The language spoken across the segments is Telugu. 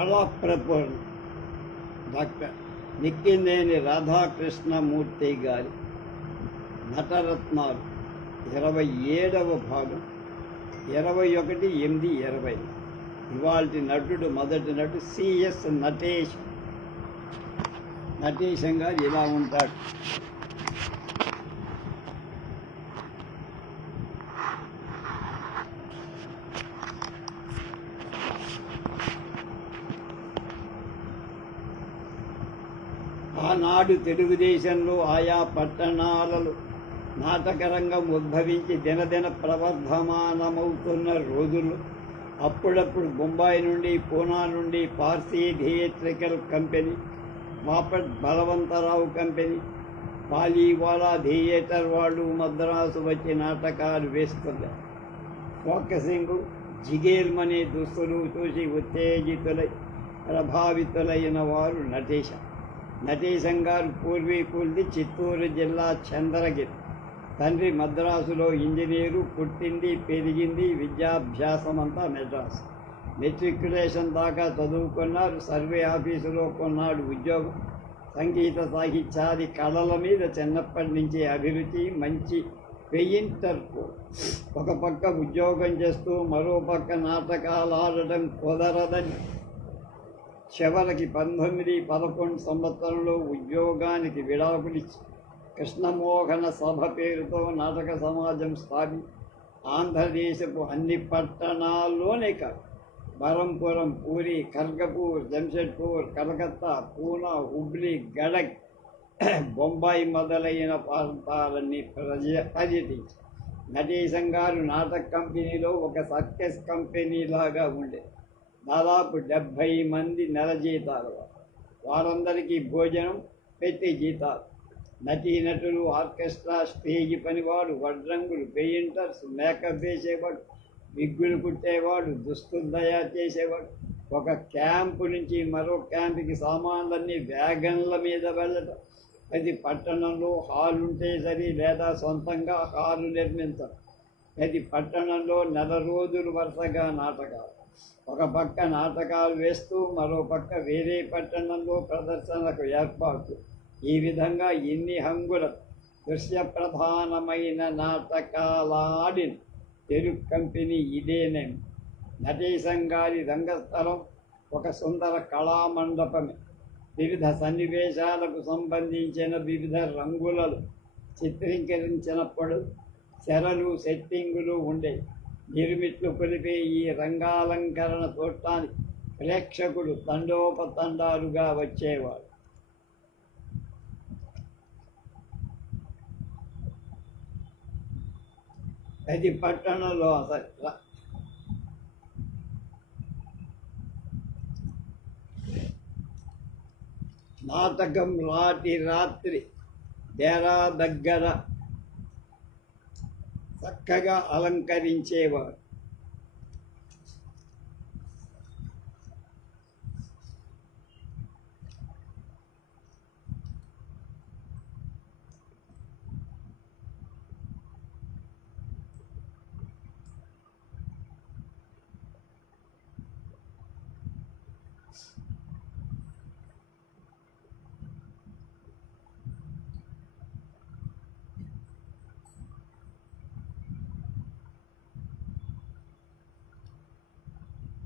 కళాప్రపూర్ణ డాక్టర్ నిక్కినేని రాధాకృష్ణమూర్తి గారి నటరత్నాలు 27వ భాగం 21/8/20. ఇవాల్టి నటుడు మొదటి నటు సిఎస్ నటేష్. నటేశం గారు ఇలా ఉంటాడు. ఆనాడు తెలుగుదేశంలో ఆయా పట్టణాలలో నాటకరంగం ఉద్భవించి దినదిన ప్రవర్ధమానమవుతున్న రోజుల్లో అప్పుడప్పుడు బొంబాయి నుండి పూనా నుండి Parsi theatrical company, Bapat Balavantharao company, పాలీవాలా theatre వాళ్ళు మద్రాసు వచ్చి నాటకాలు వేస్తున్నారు. ఫోకసింగు, జిగేల్మనే దుస్తులు చూసి ఉత్తేజితులై ప్రభావితులైన వారు నటేశం గారు పూర్వీకులది చిత్తూరు జిల్లా చంద్రగిరి. తండ్రి మద్రాసులో ఇంజనీరు, పుట్టింది పెరిగింది విద్యాభ్యాసం అంతా మెడ్రాస్. మెట్రికులేషన్ దాకా చదువుకున్నారు. సర్వే ఆఫీసులో కొన్నాడు ఉద్యోగం. సంగీత సాహిత్యాది కళల మీద చిన్నప్పటి నుంచి అభిరుచి, మంచి పెయింటర్. ఒక పక్క ఉద్యోగం చేస్తూ మరో పక్క నాటకాలు ఆడటం కుదరదని చివరికి 1911 సంవత్సరంలో ఉద్యోగానికి విడాకులిచ్చి కృష్ణమోహన సభ పేరుతో నాటక సమాజం స్థాపించి ఆంధ్రదేశపు అన్ని పట్టణాల్లోనే కాదు, బరంపురం, పూరి, ఖర్గపూర్, జంషెడ్పూర్, కలకత్తా, పూనా, హుబ్లీ, గడక్, బొంబాయి మొదలైన ప్రాంతాలన్నీ పర్యటించి నటేశం గారు నాటక కంపెనీలో ఒక సర్కస్ కంపెనీ లాగా ఉండే. దాదాపు 70 మంది నెల జీతాలు. వారందరికీ భోజనం పెట్టి జీతాలు. నటీనటులు, ఆర్కెస్ట్రా, స్టేజ్ పనివాడు, వడ్రంగులు, పెయింటర్స్, మేకప్ వేసేవాడు, విగ్గులు కుట్టేవాడు, దుస్తులు తయారు చేసేవాడు. ఒక క్యాంపు నుంచి మరో క్యాంపుకి సామాన్లన్నీ వ్యాగన్ల మీద వెళ్ళటం. ప్రతి పట్టణంలో హాల్ ఉంటే సరి, లేదా సొంతంగా హాలు నిర్మించడం. ప్రతి పట్టణంలో నెల రోజులు వరుసగా నాటకాలు. ఒక పక్క నాటకాలు వేస్తూ మరో పక్క వేరే పట్టణంలో ప్రదర్శనలకు ఏర్పాటు. ఈ విధంగా ఇన్ని హంగుల దృశ్య ప్రధానమైన నాటకాలాడిన తెలుగు కంపెనీ ఇదేనేమి. నటేశం గారి రంగస్థలం ఒక సుందర కళామండపమే. వివిధ సన్నివేశాలకు సంబంధించిన వివిధ రంగులలో చిత్రీకరించినప్పుడు తెరలు, సెట్టింగులు ఉండేవి. నిర్మిట్లు కొలిపే ఈ రంగాలంకరణ చూడటానికి ప్రేక్షకులు తండోపతండాలుగా వచ్చేవారు. ప్రతి పట్టణంలో నాటకం రాత్రి డేరా దగ్గర చక్కగా అలంకరించేవారు.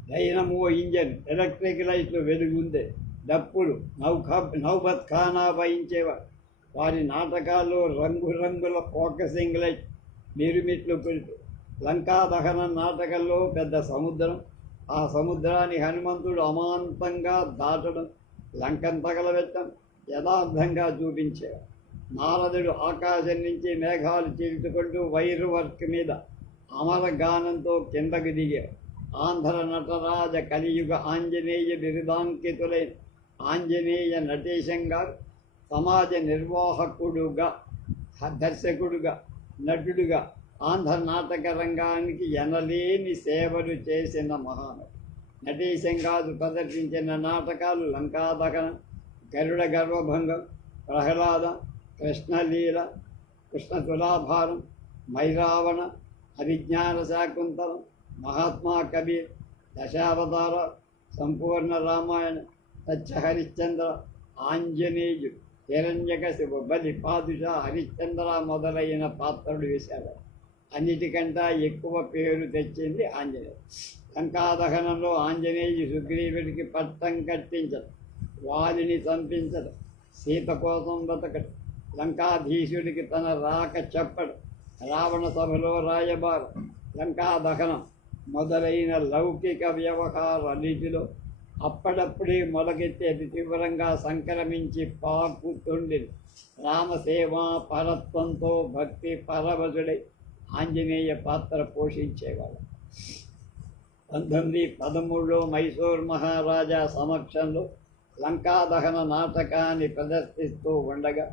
డైనమో ఇంజన్, ఎలక్ట్రిక్ లైట్లు వెలుగుందే, డప్పులు, నౌబత్ ఖానా వాయించేవారు. వారి నాటకాల్లో రంగురంగుల ఫోకసింగ్ లైట్, మిరుమిట్లు కొలిపి. లంకా దహనం నాటకంలో పెద్ద సముద్రం, ఆ సముద్రాన్ని హనుమంతుడు అమాంతంగా దాటడం, లంకను తగలబెట్టడం యథార్థంగా చూపించేవారు. నారదుడు ఆకాశం నుంచి మేఘాలు చీల్చుకుంటూ వైర్ వర్క్ మీద అమరగానంతో కిందకు దిగారు. ఆంధ్ర నటరాజ కలియుగ ఆంజనేయ బిరుదాంకితులైన ఆంజనేయ నటేశం గారు సమాజ నిర్వాహకుడుగా, దర్శకుడుగా, నటుడుగా ఆంధ్ర నాటక రంగానికి ఎనలేని సేవలు చేసిన మహానటుడు. నటేశం గారు ప్రదర్శించిన నాటకాలు లంకాదహనం, గరుడ గర్వభంగం, ప్రహ్లాద, కృష్ణలీల, కృష్ణ తులాభారం, మైరావణ, అభిజ్ఞాన శాకుంతలం, మహాత్మా కబీర్, దశావతార, సంపూర్ణ రామాయణ, సత్య హరిశ్చంద్ర, ఆంజనేయుడు, హిరణ్యకశిపు, బలి, పాదుషా, హరిశ్చంద్ర మొదలైన పాత్రలు వేశాడు. అన్నిటికంటే ఎక్కువ పేరు తెచ్చింది ఆంజనేయుడు. లంకాదహనంలో ఆంజనేయుడు సుగ్రీవుడికి పట్టం కట్టించడం, వాలిని చంపించడం, సీత కోసం బతకడం, లంకాధీశుడికి తన రాక చెప్పడం, రావణ సభలో రాయబారం, లంకాదహనం మొదలైన లౌకిక వ్యవహారాలన్నిటిలో అప్పుడప్పుడే మొదలెత్తేది తీవ్రంగా సంక్రమించి పాకుతుండేది. రామసేవా పరత్వంతో భక్తి పరవశుడై ఆంజనేయ పాత్ర పోషించేవాడు. 1913లో మైసూర్ మహారాజా సమక్షంలో లంకాదహన నాటకాన్ని ప్రదర్శిస్తూ ఉండగా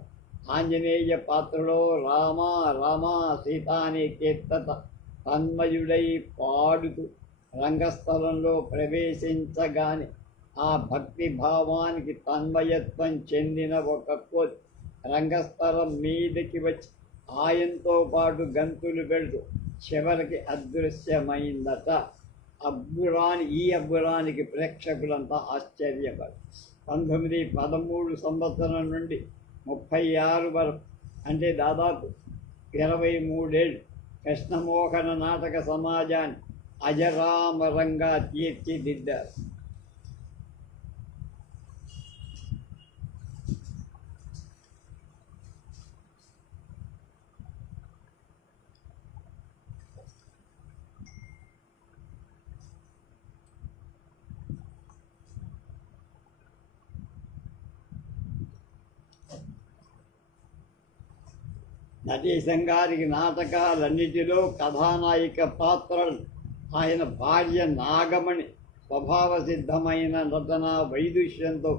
ఆంజనేయ పాత్రలో రామ రామ సీతాని కీర్తత తన్మయుడై పాడుతూ రంగస్థలంలో ప్రవేశించగానే ఆ భక్తి భావానికి తన్మయత్వం చెందిన ఒక కోతి రంగస్థలం మీదకి వచ్చి ఆయనతో పాటు గంతులు పెడుతూ చివరికి అదృశ్యమైందట. ఈ అబ్బురానికి ప్రేక్షకులంతా ఆశ్చర్యపడు. 1913 సంవత్సరం నుండి 36 వరకు, అంటే దాదాపు 23 ఏళ్ళు కృష్ణమోహన నాటక సమాజాన్ని అజరామరంగా తీర్చిదిద్దారు. నటేశం గారికి నాటకాలన్నిటిలో కథానాయిక పాత్రలు ఆయన భార్య నాగమణి స్వభావ సిద్ధమైన నటన వైదుష్యంతో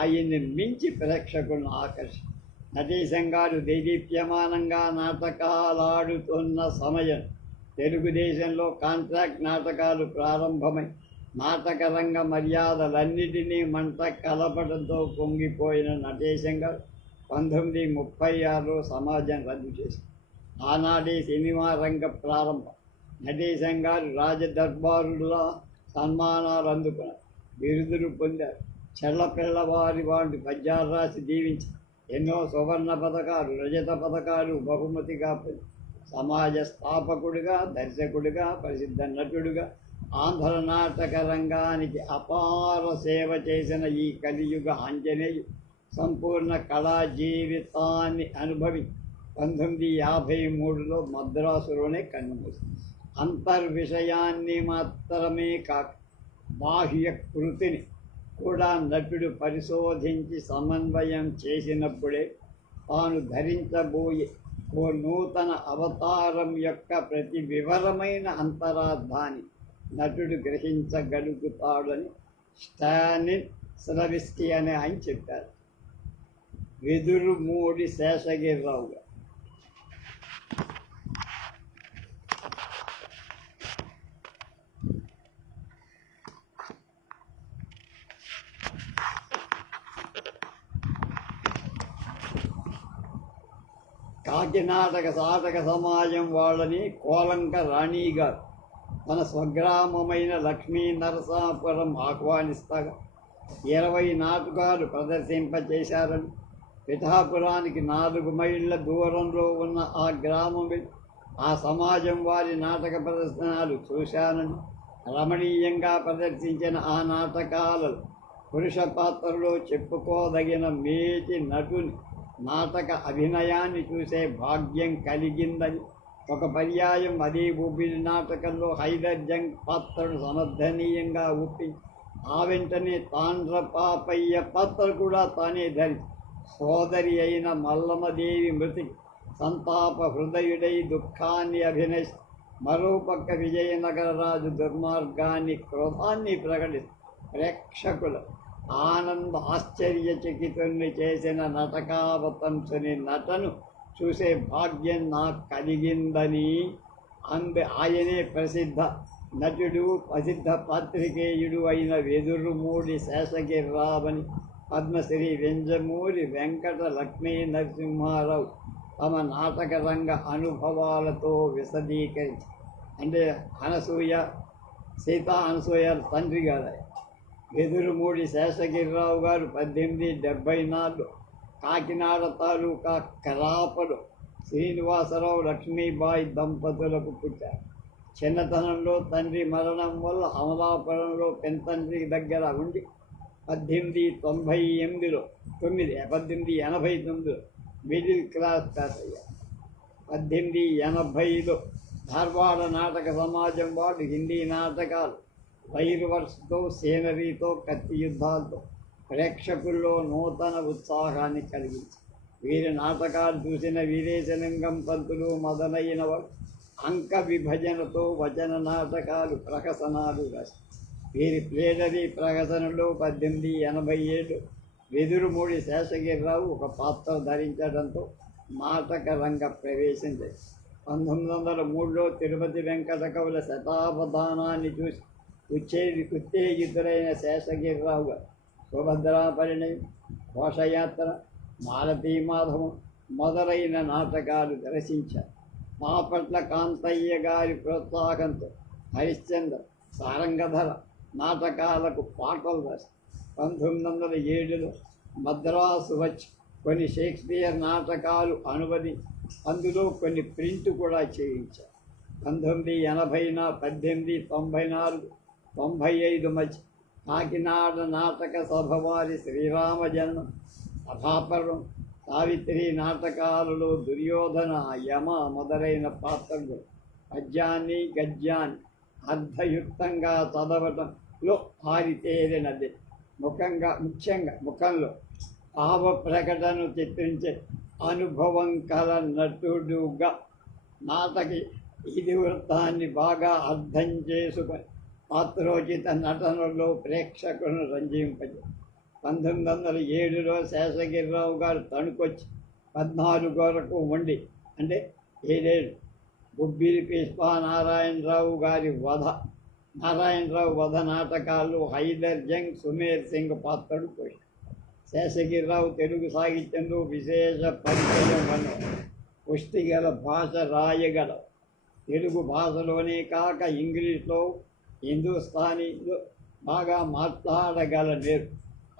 ఆయన్ని మించి ప్రేక్షకులను ఆకర్షి. నటేశం గారు దేదీప్యమానంగా నాటకాలాడుతున్న సమయం తెలుగుదేశంలో కాంట్రాక్ట్ నాటకాలు ప్రారంభమై నాటక రంగ మర్యాదలన్నిటినీ మంట కలపడంతో పొంగిపోయిన నటేశం గారు 1936లో సమాజం రద్దు చేసింది. ఆనాడే సినిమా రంగ ప్రారంభం. నటేశం గారు రాజదర్బారులా సన్మానాలు అందుకున్నారు, బిరుదులు పొందారు. చెల్లపిల్లవారి వాటి పద్యాలు రాసి దీవించి ఎన్నో సువర్ణ పథకాలు, రజత పథకాలు బహుమతిగా పొంది సమాజ స్థాపకుడిగా, దర్శకుడిగా, ప్రసిద్ధ నటుడిగా ఆంధ్ర నాటక రంగానికి అపార సేవ చేసిన ఈ కలియుగ ఆంజనేయుడు సంపూర్ణ కళా జీవితాన్ని అనుభవి 1953లో మద్రాసులోనే కన్నుమూసింది. అంతర్విషయాన్ని మాత్రమే కాక బాహ్య కృతిని కూడా నటుడు పరిశోధించి సమన్వయం చేసినప్పుడే తాను ధరించబోయే ఓ నూతన అవతారం యొక్క ప్రతి వివరమైన అంతరార్థాన్ని నటుడు గ్రహించగలుగుతాడని స్టానిన్ స్లవిస్కీ అనే ఆయన చెప్పారు. వెదురుమూడి శేషగిరిరావు గారు. కాకినాటక సాటక సమాజం వాళ్ళని కోలంక రాణి గారు తన స్వగ్రామమైన లక్ష్మీ నరసాపురం ఆహ్వానిస్తాగా 20 నాటకాలు ప్రదర్శింపచేశారని, పిఠాపురానికి 4 మైళ్ళ దూరంలో ఉన్న ఆ గ్రామం ఆ సమాజం వారి నాటక ప్రదర్శనలు చూశానని, రమణీయంగా ప్రదర్శించిన ఆ నాటకాలలో పురుష పాత్రలో చెప్పుకోదగిన మేటి నటుని నాటక అభినయాన్ని చూసే భాగ్యం కలిగిందని, ఒక పర్యాయం అదే ఊపిరి నాటకంలో హైదర్ జంగ్ పాత్రను సమర్థనీయంగా ఒప్పించి ఆ వెంటనే తాండ్ర పాపయ్య పాత్ర కూడా తానే ధరించి సోదరి అయిన మల్లమ్మదేవి మృతికి సంతాప హృదయుడై దుఃఖాన్ని అభినయిస్తూ మరోపక్క విజయనగరరాజు దుర్మార్గాన్ని, క్రోధాన్ని ప్రకటిస్తూ ప్రేక్షకుల ఆనంద ఆశ్చర్యచకితుల్ని చేసిన నటకావతంసుని నటను చూసే భాగ్యం నాకు కలిగిందని ఆయనే ప్రసిద్ధ నటుడు, ప్రసిద్ధ పాత్రికేయుడు అయిన వెదురుమూడి శేషగిరిరావని పద్మశ్రీ వెంజమూరి వెంకట లక్ష్మీ నరసింహారావు తమ నాటక రంగ అనుభవాలతో విశదీకరించి, అంటే అనసూయ, సీతా అనసూయ తండ్రి గారు వెదురుమూడి శేషగిరిరావు గారు 1874 కాకినాడ తాలూకా కరాపలో శ్రీనివాసరావు లక్ష్మీబాయి దంపతులకు పుట్టారు. చిన్నతనంలో తండ్రి మరణం వల్ల అమలాపురంలో పెంతండ్రి దగ్గర ఉండి 1889లో మిడిల్ క్లాస్ పాస్ అయ్యారు. 1880లో ధార్వాడ నాటక సమాజం వాడు హిందీ నాటకాలు వైర్ వర్క్స్తో, సీనరీతో, కత్తి యుద్ధాలతో ప్రేక్షకుల్లో నూతన ఉత్సాహాన్ని కలిగించి వీరి నాటకాలు చూసిన వీరేశలింగం పంతులు మొదలైనవారు అంక విభజనతో వచన నాటకాలు, ప్రహసనాలు రాశారు. వీరి ప్లేడరీ ప్రహసనలో 1887 వెదురుమూడి శేషగిరిరావు ఒక పాత్ర ధరించడంతో నాటక రంగ ప్రవేశం చేశారు. 1903లో తిరుపతి వెంకట కవుల శతావధానాన్ని చూసి ఉత్తేజితులైన శేషగిరిరావు గారు సుభద్రాపరిణయం, ఘోషయాత్ర, మాలతీ మాధవం మొదలైన నాటకాలు దర్శించారు. మాపట్ల కాంతయ్య గారి ప్రోత్సాహంతో హరిశ్చంద్ర, సారంగధర నాటకాలకు పాటలు రాశారు. 1907లో మద్రాసు వచ్చి కొన్ని షేక్స్పియర్ నాటకాలు అనువదించి అందులో కొన్ని ప్రింట్ కూడా చేయించారు. 1980, 1894, 95 మధ్య కాకినాడ నాటక సభ వారి శ్రీరామజన్మం, సభాపర్వం, సావిత్రి నాటకాలలో దుర్యోధన, యమ మొదలైన పాత్రలు పద్యాన్ని గద్యాన్ని అర్థయుక్తంగా చదవటంలో ఆరితేరినది. ముఖ్యంగా ముఖంలో భావ ప్రకటనను చిత్రించే అనుభవం కల నటుడుగా నాటకి ఇతివృత్తాన్ని బాగా అర్థం చేసుకొని పాత్రోచిత నటనలో ప్రేక్షకులను రంజింపజేశారు. 1907లో శేషగిరిరావు గారు తణుకొచ్చి 14 వరకు ఉండి, అంటే 7 ఏళ్ళు, గుబ్బిలి పుష్పనారాయణరావు గారి నారాయణరావు వధ నాటకాల్లో హైదర్ జంగ్, సుమేర్ సింగ్ పాత్రలు పోయి శేషగిరిరావు తెలుగు సాహిత్యంలో విశేష పరిచయం వల్ల పుష్టిగల భాష రాయగల, తెలుగు భాషలోనే కాక ఇంగ్లీష్లో, హిందుస్థానీలో బాగా మాట్లాడగల నేరు.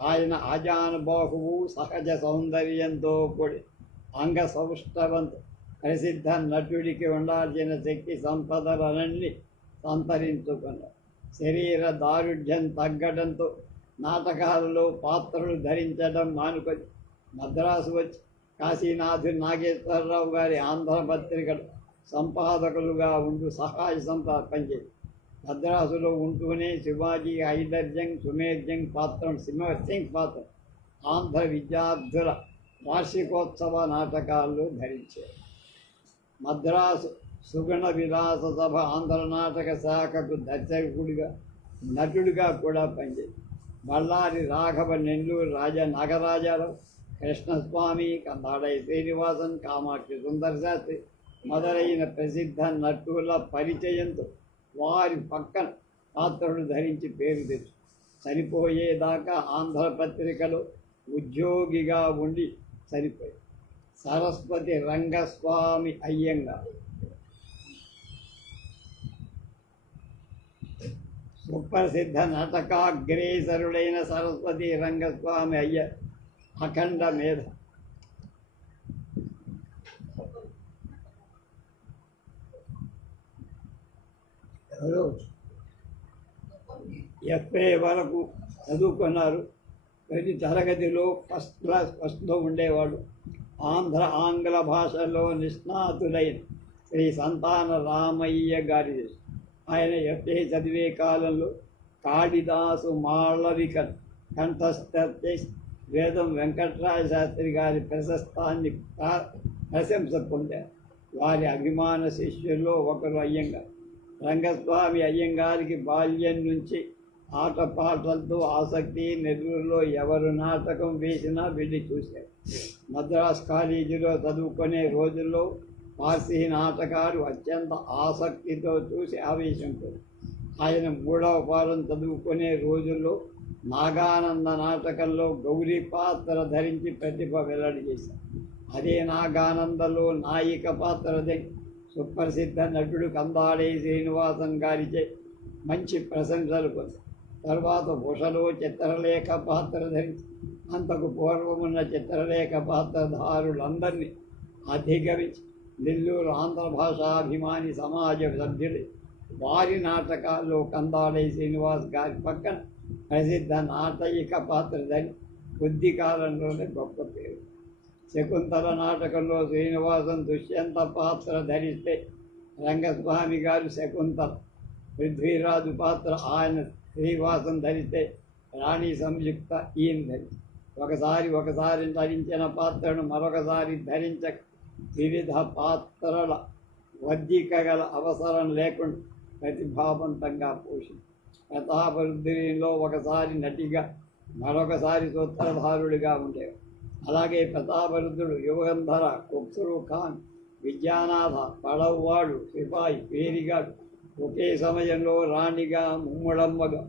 ఆయన ఆజానుబాహువు, సహజ సౌందర్యంతో కూడి అంగ సౌష్ఠవంతు, ప్రసిద్ధ నటుడికి ఉండాల్సిన శక్తి సంపదలన్నీ సంతరించుకున్నారు. శరీర దారుఢ్యం తగ్గడంతో నాటకాలలో పాత్రలు ధరించడం మానుకొని మద్రాసు వచ్చి కాశీనాథు నాగేశ్వరరావు గారి ఆంధ్రపత్రికలు సంపాదకులుగా ఉంటూ సహాయ పనిచేసి మద్రాసులో ఉంటూనే శివాజీ, హైదర్ జంగ్, సుమేర్ సింగ్ పాత్ర ఆంధ్ర విద్యార్థుల వార్షికోత్సవ నాటకాల్లో ధరించారు. మద్రాసు సుగుణ విలాస సభ ఆంధ్ర నాటక శాఖకు దర్శకుడిగా, నటుడిగా కూడా పనిచేసి బళ్ళారి రాఘవ, నెల్లూరు నాగరాజారావు, కృష్ణస్వామి, కందాడై శ్రీనివాసన్, కామాక్షి సుందర శాస్త్రి మొదలైన ప్రసిద్ధ నటుల పరిచయంతో వారి పక్కన పాత్రలు ధరించి పేరు తెచ్చు చనిపోయేదాకా ఆంధ్రపత్రికలో ఉద్యోగిగా ఉండి చనిపోయి సరస్వతి రంగస్వామి అయ్యంగార్ సుప్రసిద్ధ నాటకాగ్రేసరుడైన సరస్వతి రంగస్వామి అయ్యర్ అఖండ మేధ. FA వరకు చదువుకున్నారు. ప్రతి తరగతిలో ఫస్ట్లో ఉండేవాడు. ఆంగ్ల భాషలో నిష్ణాతులైన శ్రీ సంతాన రామయ్య గారి ఆయన FA చదివే కాలంలో కాళిదాసు మాళవికను కంఠస్థ చేసి వేదం వెంకట్రాయ శాస్త్రి గారి ప్రశంస పొందారు. వారి అభిమాన శిష్యుల్లో ఒకరు అయ్యంగారు. రంగస్వామి అయ్యంగారికి బాల్యం నుంచి ఆటపాటలతో ఆసక్తి. నెల్లూరులో ఎవరు నాటకం వేసినా వెళ్ళి చూశారు. మద్రాస్ కాలేజీలో చదువుకునే రోజుల్లో పార్సీ నాటకాలు అత్యంత ఆసక్తితో చూసి ఆవేశించారు. ఆయన 3వ ఫారం చదువుకునే రోజుల్లో నాగానంద నాటకంలో గౌరీ పాత్ర ధరించి ప్రతిభ వెల్లడి చేశారు. అదే నాగానందలో నాయిక పాత్ర సుప్రసిద్ధ నటుడు కందాడై శ్రీనివాసన్ గారిచే మంచి ప్రశంసలు పొందారు. తర్వాత ఉషలో చిత్రలేఖ పాత్ర ధరించి అంతకు పూర్వమున్న చిత్రలేఖ పాత్రధారులందరినీ అధిగమించి నెల్లూరు ఆంధ్ర భాషాభిమాని సమాజ సభ్యులు వారి నాటకాల్లో కందాళై శ్రీనివాస్ గారి పక్కన ప్రసిద్ధ నాటయిక పాత్రధరి కొద్ది కాలంలోనే గొప్ప పేరు. శకుంతల నాటకంలో శ్రీనివాసం దుష్యంత పాత్ర ధరిస్తే రంగస్వామి గారు శకుంతల, పృథ్వీరాజు పాత్ర ఆయన శ్రీనివాసం ధరిస్తే రాణి సంయుక్త ఈయన ధరిస్తే ఒకసారి ధరించిన పాత్రను మరొకసారి ధరించక వివిధ పాత్రల వర్జికగల అవసరం లేకుండా ప్రతిభావంతంగా పోషించి ప్రతాపరుద్రిలో ఒకసారి నటిగా మరొకసారి సూత్రధారుడిగా ఉండేవారు. అలాగే ప్రతాపరుద్రుడు యుగంధర, కొక్సరు ఖాన్, విద్యానాథ, పడవ్వాడు, సిపాయి, పేరిగాడు ఒకే సమయంలో రాణిగా, ముమ్మడమ్మగా,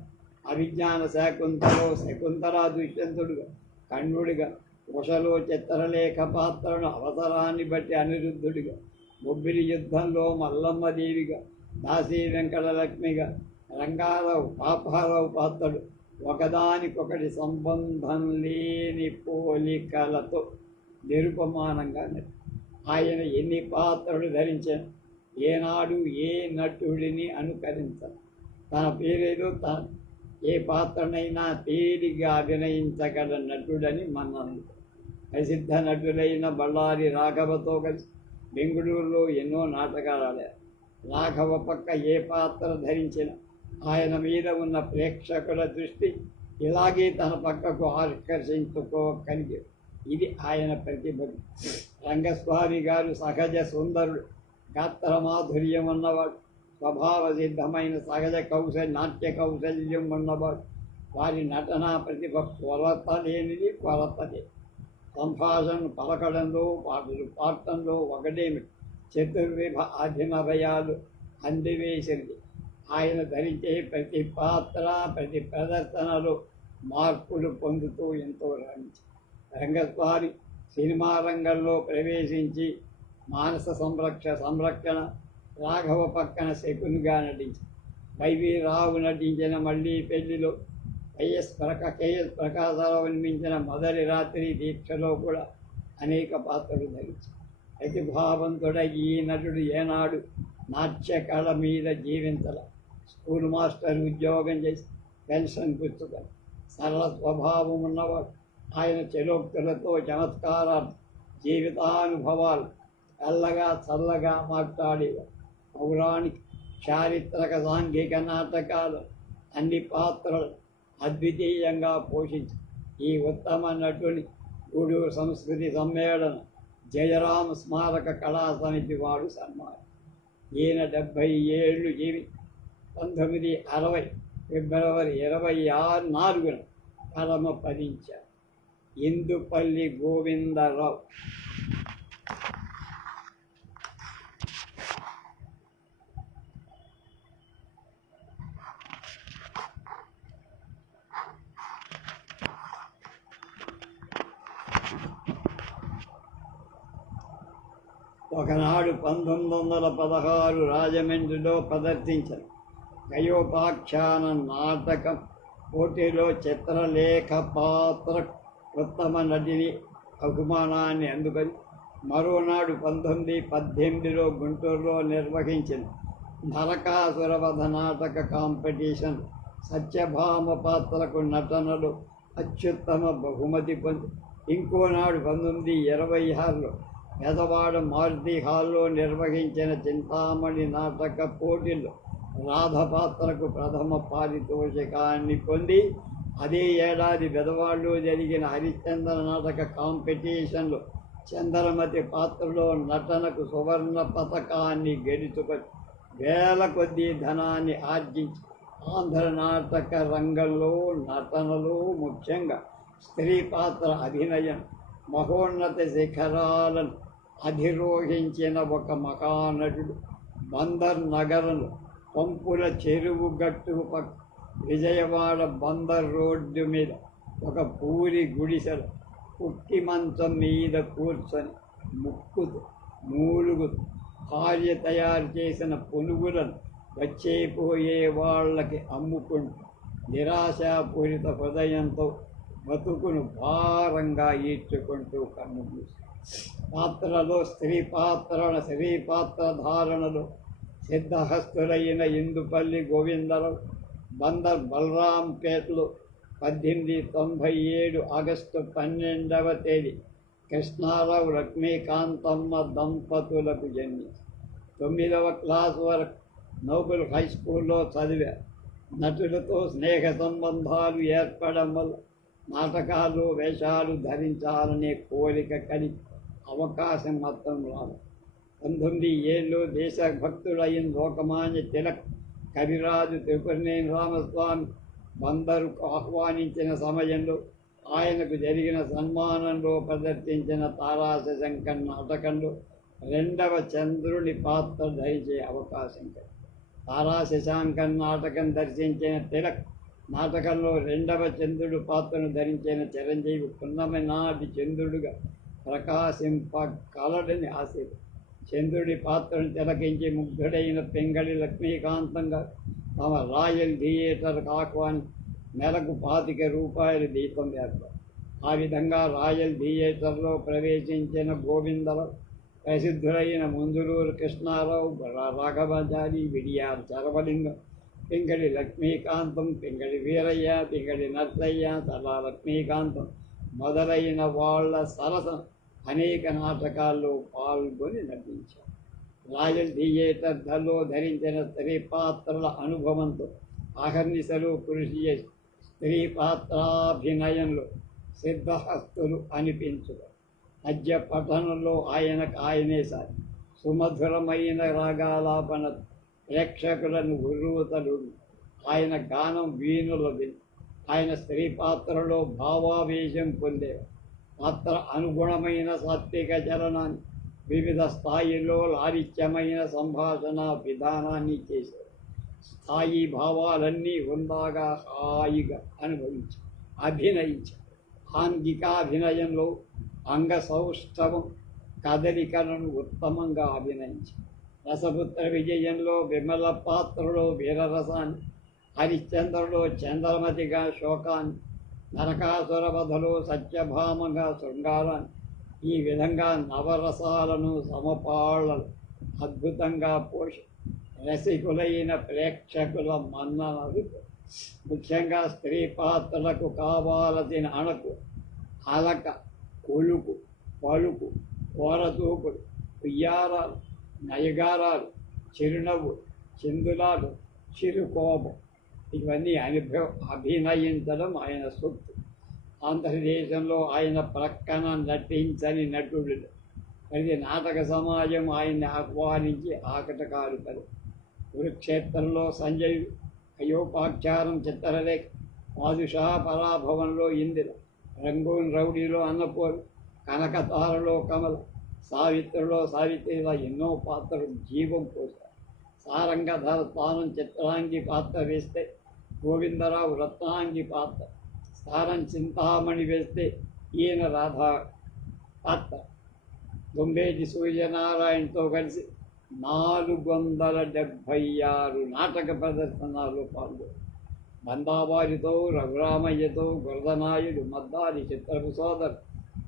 అభిజ్ఞాన శకుంతల దుష్యంతుడుగా, కణ్వుడిగా, ఉషలో చిత్రలేఖ పాత్రను అవసరాన్ని బట్టి అనిరుద్ధుడిగా, బొబ్బిలి యుద్ధంలో మల్లమ్మదేవిగా, దాసీ వెంకటలక్ష్మిగా, రంగారావు, పాపారావు పాత్రలు ఒకదానికొకటి సంబంధం లేని పోలికలతో నిరుపమానంగా ఆయన ఎన్ని పాత్రలు ధరించిన ఏనాడు ఏ నటుడిని అనుకరించరు. తన పేరేదో ఏ పాత్రనైనా తేలిగా అభినయించగల నటుడని మన్నను. ప్రసిద్ధ నటులైన బళ్ళారి రాఘవతో కలిసి బెంగళూరులో ఎన్నో నాటకాలు ఆడారు. రాఘవ పక్క ఏ పాత్ర ధరించినా ఆయన మీద ఉన్న ప్రేక్షకుల దృష్టి ఇలాగే తన పక్కకు ఆకర్షించుకోగలిగే ఇది ఆయన ప్రతిభ. రంగస్వామి గారు సహజ సుందరుడు, గాత్రమాధుర్యం ఉన్నవాడు, స్వభావ సిద్ధమైన సహజ నాట్య కౌశల్యం ఉన్నవాడు. వారి నటనా ప్రతిభ కొరత లేనిది, కొరతలే. సంభాషణ పలకడంలో, పాటలు పాడటంలో ఒకటేమి చతుర్విభ అధినభయాలు అందివేసినది. ఆయన ధరించే ప్రతి పాత్ర, ప్రతి ప్రదర్శనలో మార్పులు పొందుతూ ఎంతో రాణించి రంగస్వామి సినిమా రంగంలో ప్రవేశించి మానస సంరక్షణ రాఘవ పక్కన శకునిగా నటించి వైవి రావు నటించిన మళ్ళీ పెళ్లిలో కేఎస్ ప్రకాశరావు నిర్మించిన మొదటి రాత్రి దీక్షలో కూడా అనేక పాత్రలు ధరించి ప్రతిభావంతుడై ఈ నటుడు ఏనాడు నాట్యకళ మీద జీవించాల. స్కూల్ మాస్టర్ ఉద్యోగం చేసి పెన్షన్ పుచ్చుకొని సరళ స్వభావం ఉన్నవాడు. ఆయన చెలోక్తులతో చమత్కారాలు, జీవితానుభవాలు చల్లగా మాట్లాడేవారు. పౌరాణిక, చారిత్రక, సాంఘిక నాటకాలు అన్ని పాత్రలు అద్వితీయంగా పోషించి ఈ ఉత్తమ నటుని గూడూరు సంస్కృతి సమ్మేళన జయరామ స్మారక కళా సమితి వాడు సన్మానం. ఈయన 70 ఏళ్ళు జీవి 1960 ఫిబ్రవరి 24న పరమపదించారు. ఇందుపల్లి గోవిందరావు. ఒకనాడు 1916 రాజమండ్రిలో ప్రదర్శించిన గయోపాఖ్యాన నాటకం పోటీలో చిత్రలేఖ పాత్ర ఉత్తమ నటిని బహుమానాన్ని అందుకొని మరోనాడు 1918లో గుంటూరులో నిర్వహించిన నరకాసురవధ నాటక కాంపిటీషన్ సత్యభామ పాత్రకు నటనలో అత్యుత్తమ బహుమతి పొంది ఇంకోనాడు 1926లో పెదవాడ మారుతి హాల్లో నిర్వహించిన చింతామణి నాటక పోటీల్లో రాధ పాత్రకు ప్రథమ పారితోషికాన్ని పొంది అదే ఏడాది పెదవాడలో జరిగిన హరిశ్చంద్ర నాటక కాంపిటీషన్లో చంద్రమతి పాత్రలో నటనకు సువర్ణ పథకాన్ని గెలుచుకొని వేల కొద్దీ ధనాన్ని ఆర్జించి ఆంధ్ర నాటక రంగంలో నటనలో ముఖ్యంగా స్త్రీ పాత్ర అభినయం మహోన్నత శిఖరాలను అధిరోహించిన ఒక మహానటుడు. బందర్ నగరంలో పంపుల చెరువు గట్టు పక్క విజయవాడ బందర్ రోడ్డు మీద ఒక పూరి గుడిసెలో కుట్టి మంచం మీద కూర్చొని ముక్కుతూ మూలుగుతూ భార్య తయారు చేసిన పునుగులను వచ్చేపోయే వాళ్ళకి అమ్ముకుంటూ నిరాశాపూరిత హృదయంతో బతుకును భారంగా ఈడ్చుకుంటూ కన్నుమూసి పాత్రలో స్త్రీ పాత్రధారణలో సిద్ధహస్తులైన ఇందుపల్లి గోవిందరావు బందర్ బలరాంపేటలో 1897 ఆగస్టు 12వ తేదీ కృష్ణారావు లక్ష్మీకాంతమ్మ దంపతులకు జన్మించి 9వ క్లాస్ వరకు నోబెల్ హై స్కూల్లో చదివారు. నటులతో స్నేహ సంబంధాలు ఏర్పడడం వల్ల నాటకాలు వేషాలు ధరించాలనే కోరిక కలిగి అవకాశం మొత్తం రాదు. 19 ఏళ్ళు దేశభక్తుడైన లోకమాన్య తిలక్ కవిరాజు త్రిపురనేని రామస్వామి బందరుకు ఆహ్వానించిన సమయంలో ఆయనకు జరిగిన సన్మానంలో ప్రదర్శించిన తారాశంకర్ నాటకంలో 2వ చంద్రుని పాత్ర ధరించే అవకాశం కలిగి తారాశంకర్ నాటకం దర్శించిన తిలక్ నాటకంలో 2వ చంద్రుడు పాత్రను ధరించిన చిరంజీవి పున్నమి నాటి చంద్రుడుగా ప్రకాశింపగలడని ఆశలు. చంద్రుడి పాత్రను తిలకించి ముగ్ధుడైన పింగళి లక్ష్మీకాంతంగా తమ రాయల్ థియేటర్కు ఆహ్వాని నెలకు ₹25 దీపం ఏర్పాటు. ఆ విధంగా రాయల్ థియేటర్లో ప్రవేశించిన గోవిందరావు ప్రసిద్ధులైన ముందులూరు కృష్ణారావు, రాఘవాచారి, విడియార్ చరవలింగం, పింగళి లక్ష్మీకాంతం, పింగళి వీరయ్య, పింగళి నర్సయ్య, తలా లక్ష్మీకాంతం మొదలైన వాళ్ళ సరసన అనేక నాటకాల్లో పాల్గొని నటించారు. రాయల్ థియేటర్లో ధరించిన స్త్రీ పాత్రల అనుభవంతో అహర్నిశలు కృషి చేసి స్త్రీ పాత్రాభినయంలో సిద్ధహస్తులు అనిపించుతారు. మధ్య పఠనంలో ఆయనే సారి సుమధురమైన రాగాలాపన ప్రేక్షకులను ఉర్రూతలు. ఆయన గానం వీణుల విని ఆయన స్త్రీ పాత్రలో భావావేశం పొందేవారు. పాత్ర అనుగుణమైన సాత్విక చలనాన్ని వివిధ స్థాయిలో లాలిత్యమైన సంభాషణ విధానాన్ని చేశారు. స్థాయి భావాలన్నీ ఉందాగా హాయిగా అభినయించారు. ఆంగికాభినయంలో అంగ సౌష్ఠవం కదలికలను ఉత్తమంగా అభినయించారు. రసపుత్ర విజయంలో విమల పాత్రలో వీరరసాన్ని, హరిశ్చంద్రలో చంద్రమతిగా శోకాన్ని, నరకాసుర వధలో సత్యభామగా శృంగారాన్ని, ఈ విధంగా నవరసాలను సమపాళ్ళలు అద్భుతంగా పోషి రసికులైన ప్రేక్షకుల మన్ననలు. ముఖ్యంగా స్త్రీ పాత్రలకు కావాల్సిన అణకు, అలక, కొలుకు, పలుకు, కోరతూపుడు, ఉయ్యారాలు, నయగారాలు, చిరునవ్వు, చిందులాలు, చిరుకోపం ఇవన్నీ అభినయించడం ఆయన సొత్తు. ఆంధ్రదేశంలో ఆయన ప్రక్కన నటించని నటుడు ప్రతి నాటక సమాజం ఆయన్ని ఆహ్వానించి ఆకటకాలు పలు. కురుక్షేత్రంలో సంజయుడు, అయోపాఖ్యానం చిత్రలేఖ, పాదుషా పరాభవంలో ఇందిర, రంగూన్ రౌడీలో అన్నపూర్, కనకతారలో కమల, సావిత్రిలో సావిత్రిలా ఎన్నో పాత్రలు జీవం పోశారు. సారంగధర స్థానం చిత్రాంగి పాత్ర వేస్తే గోవిందరావు రత్నాంగి పాత్ర, స్థానం చింతామణి వేస్తే ఈయన రాధా పాత్ర. దొంబేటి సూర్యనారాయణతో కలిసి 476 నాటక ప్రదర్శనలో పాల్గొన్నారు. బందావారితో, రఘురామయ్యతో, గురదనాయుడు, మద్దారి చిత్రపు సోదరు,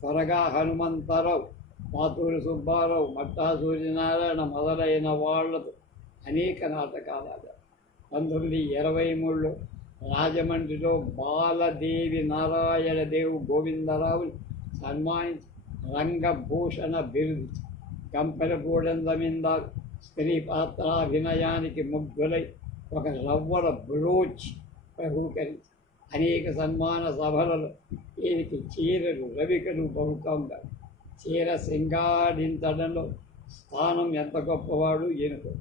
త్వరగా హనుమంతరావు, పాతూరు సుబ్బారావు, మట్టా సూర్యనారాయణ మొదలైన వాళ్లతో అనేక నాటకాలు ఆడారు. 1923లో రాజమండ్రిలో బాలదేవి నారాయణదేవు గోవిందరావుని సన్మానించి రంగభూషణ బిరుదు, గంపెలగూడెం జమీందారు స్త్రీ పాత్రాభినయానికి ముగ్ధులై ఒక రవ్వల బ్రోచ్ బహూకరించి అనేక సన్మాన సభలలో ఈయనకి చీరలు, రవికలు బహుకంగా చీర సింగాడించడంలో స్థానం ఎంత గొప్పవాడు ఈయనకు.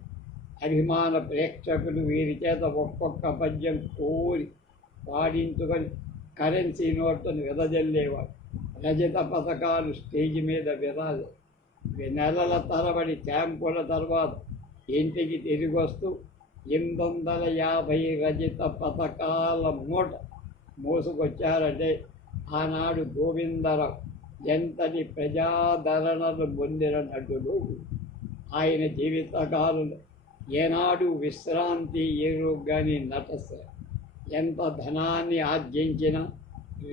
అభిమాన ప్రేక్షకులు వీరి చేత ఒక్కొక్క పద్యం కోరి పాడించుకొని కరెన్సీ నోట్లను వెదజల్లేవాడు. రజత పథకాలు స్టేజి మీద నెలల తరబడి క్యాంపుల తర్వాత ఇంటికి తిరిగి వస్తూ 850 రజత పథకాల మూట మోసుకొచ్చారంటే ఆనాడు గోవిందరావు ఎంతటి ప్రజాదరణలు పొందిన నటుడు. ఆయన జీవితకాలంలో ఏనాడు విశ్రాంతి ఎరుగని నటశ ఎంత ధనాన్ని ఆర్జించినా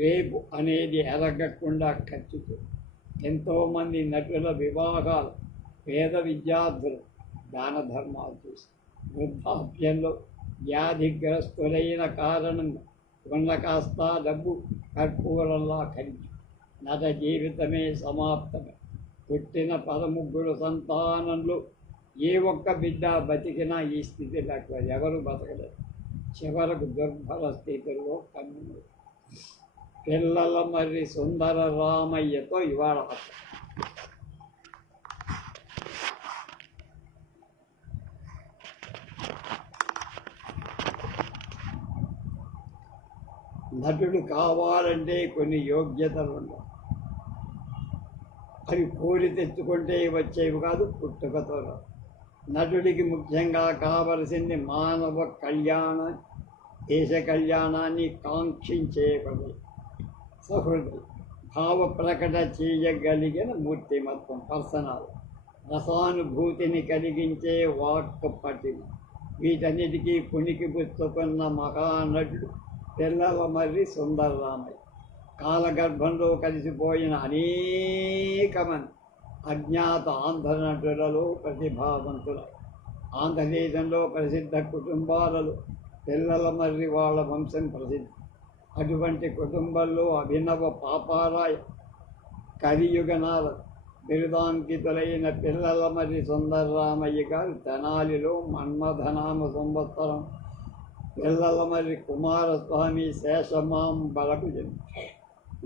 రేపు అనేది ఎరగకుండా ఖర్చు. ఎంతోమంది నటుల వివాహాలు, పేద విద్యార్థులు దాన ధర్మాలు చేసి వృద్ధాప్యంలో వ్యాధిగ్రస్తులైన కారణంగా ఉన్న కాస్త డబ్బు కర్పూరంలా ఖరీదు. నట జీవితమే సమాప్తమే. పుట్టిన 13 సంతానంలో ఏ ఒక్క బిడ్డ బతికినా ఈ స్థితి లేకపోతే ఎవరు బతకలేదు. చివరకు దుర్భర స్థితిలో కన్ను. పిల్లల మర్రి సుందర రామయ్యతో ఇవాళ నటుడు కావాలంటే కొన్ని యోగ్యతలు ఉండాలి. అవి కోరి తెచ్చుకుంటే వచ్చేవి కాదు, పుట్టుకతో రాదు. నటుడికి ముఖ్యంగా కావలసింది మానవ కళ్యాణం, దేశ కళ్యాణాన్ని కాంక్షించేపడి సహృదయం, భావ ప్రకట చేయగలిగిన మూర్తిమత్వం, పర్సనల్ రసానుభూతిని కలిగించే వాక్ పటిమ. వీటన్నిటికీ పుణికి పుచ్చుకున్న మహానటుడు పిల్లల మర్రి సుందర రామయ్య. కాలగర్భంలో కలిసిపోయిన అనేక మంది అజ్ఞాత ఆంధ్ర నటులలో ప్రతిభావంతులు. ఆంధ్రదేశంలో ప్రసిద్ధ కుటుంబాలలో పిల్లల మర్రి వాళ్ళ వంశం ప్రసిద్ధి. అటువంటి కుటుంబంలో అభినవ పాపారాయ, కలియుగనాల బిరుదాంకితులైన పిల్లల మర్రి సుందరరామయ్య గారు తెనాలిలో మన్మథనామ సంవత్సరం పిల్లల మర్రి కుమారస్వామి శేషమాంబలకు జన్మించారు.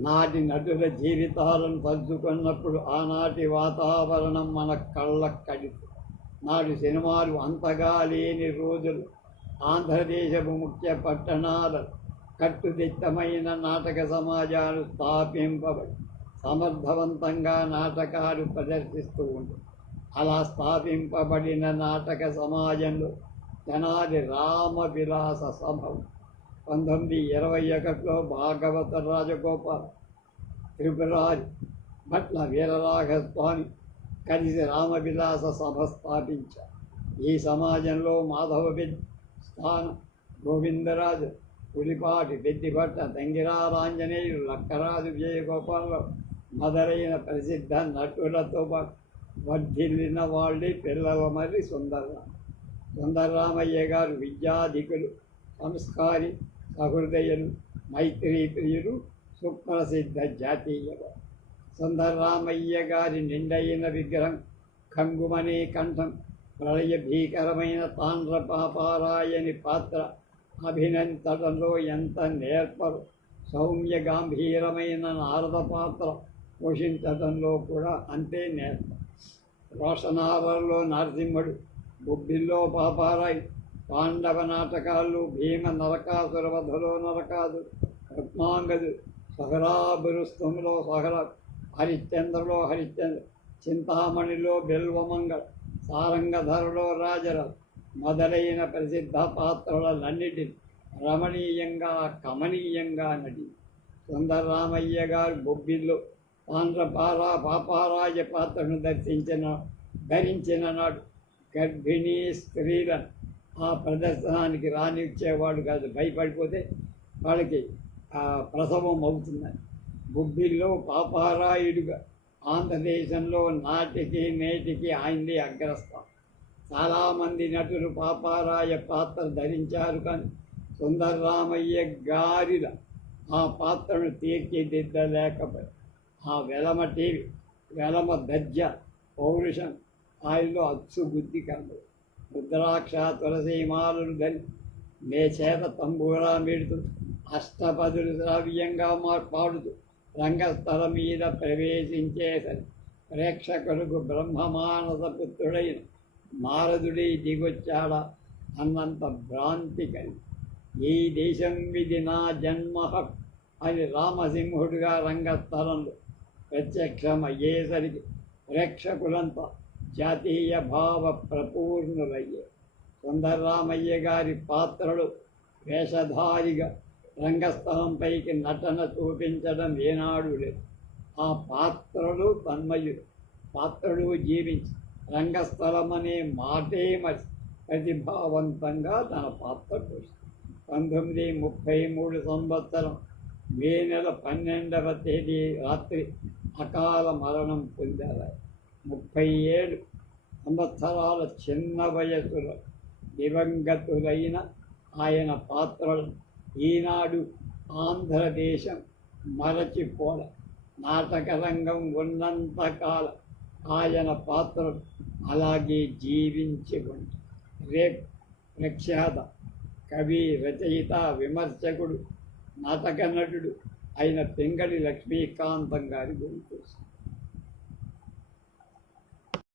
నాటి నటుల జీవితాలను తలుచుకున్నప్పుడు ఆనాటి వాతావరణం మన కళ్ళ కడిపు. నాటి సినిమాలు అంతగా లేని రోజులు. ఆంధ్రదేశపు ముఖ్య పట్టణాల కట్టుదిట్టమైన నాటక సమాజాలు స్థాపింపబడి సమర్థవంతంగా నాటకాలు ప్రదర్శిస్తూ ఉంటారు. అలా స్థాపింపబడిన నాటక సమాజంలో తెనాలి రామ విలాస సభ 1921లో భాగవత రాజగోపాల్, త్రిపురారి భట్ల వీరరాఘస్వామి కలిసి రామవిలాస సభ స్థాపించారు. ఈ సమాజంలో మాధవ స్థానం, గోవిందరాజు, పులిపాటి పెద్దిభట్ట, తంగిరారాంజనేయులు, లక్కరాజు విజయగోపాలరావు మొదలైన ప్రసిద్ధ నటులతో పాటు వర్ధిల్లిన వాళ్ళే పిల్లల మర్రి సుందరరామయ్య గారు. విద్యాధికులు, సంస్కారి, సహృదయులు, మైత్రీ ప్రియులు, సుప్రసిద్ధ జాతీయవాడు. సుందరరామయ్య గారి నిండైన విగ్రహం, కంగుమనే కంఠం, ప్రళయ భీకరమైన తాండ్ర పాపారాయని పాత్ర అభినంతడంలో ఎంత నేర్పరు. సౌమ్య గంభీరమైన నారద పాత్ర పోషించడంలో కూడా అంతే నేర్పరు. రోషనావరలో నరసింహుడు, బొబ్బిల్లో పాపారాయి, పాండవ నాటకాల్లో భీమ, నరకాసుర వధలో నరకాదు, రత్నాంగదు, సహరాబురుస్తంలో సహరా, హరిశ్చంద్రలో హరిశ్చంద్ర, చింతామణిలో బిల్వమంగళ, సారంగధరలో రాజరాజు మొదలైన ప్రసిద్ధ పాత్రలన్నిటిని రమణీయంగా కమనీయంగా నటి సుందరరామయ్య గారు బొబ్బిల్లో పాపారాయ పాత్రను ధరించిన నాడు గర్భిణీ స్త్రీలను ఆ ప్రదర్శనానికి రానిచ్చేవాడు కాదు. భయపడిపోతే వాళ్ళకి ప్రసవం అవుతుందని. బొబ్బిల్లో పాపారాయుడుగా ఆంధ్రదేశంలో నాటికి నేటికి ఆయనది అగ్రస్థానం. చాలామంది నటులు పాపారాయ పాత్ర ధరించారు, కానీ సుందరరామయ్య గారిల ఆ పాత్రను తీర్చిదిద్దలేకపోయి. ఆ వెలమ దర్జ, పౌరుషం ఆయనలో అచ్చు బుద్ధి కలదు. రుద్రాక్ష తులసీమాలను ధరి మే చేత తంబూరా మీడుతూ అష్టపదులు శ్రావ్యంగా పాడుతూ రంగస్థలం మీద ప్రవేశించేసరి ప్రేక్షకులకు బ్రహ్మమానస పుత్రుడైన నారదుడి దిగొచ్చాడా అన్నంత భ్రాంతి కలిగి, ఈ దేశం విధి నా జన్మ అని రామసింహుడిగా రంగస్థలంలో ప్రత్యక్షమయ్యేసరికి ప్రేక్షకులంతా జాతీయ భావ ప్రపూర్ణులయ్యారు. సుందరరామయ్య గారి పాత్రలు వేషధారిగా రంగస్థలంపైకి నటన చూపించడం ఏనాడు లేదు. ఆ పాత్రలు తన్మయుడు, పాత్రలు జీవించి రంగస్థలం అనే మాటే ప్రతిభావంతంగా తన పాత్ర పోషించారు. 1933 సంవత్సరం మే నెల 12వ తేదీ రాత్రి అకాల మరణం పొందారు. 37 సంవత్సరాల చిన్న వయసులో దివంగతులైన ఆయన పాత్రలు ఈనాడు ఆంధ్రదేశం మరచిపోల. నాటకరంగం ఉన్నంతకాలం ఆయన పాత్రలు అలాగే జీవించి ఉంటాయి. రేపు ప్రఖ్యాత కవి, రచయిత, విమర్శకుడు, నాటక నటుడు అయిన పింగళి లక్ష్మీకాంతం గారి గురించి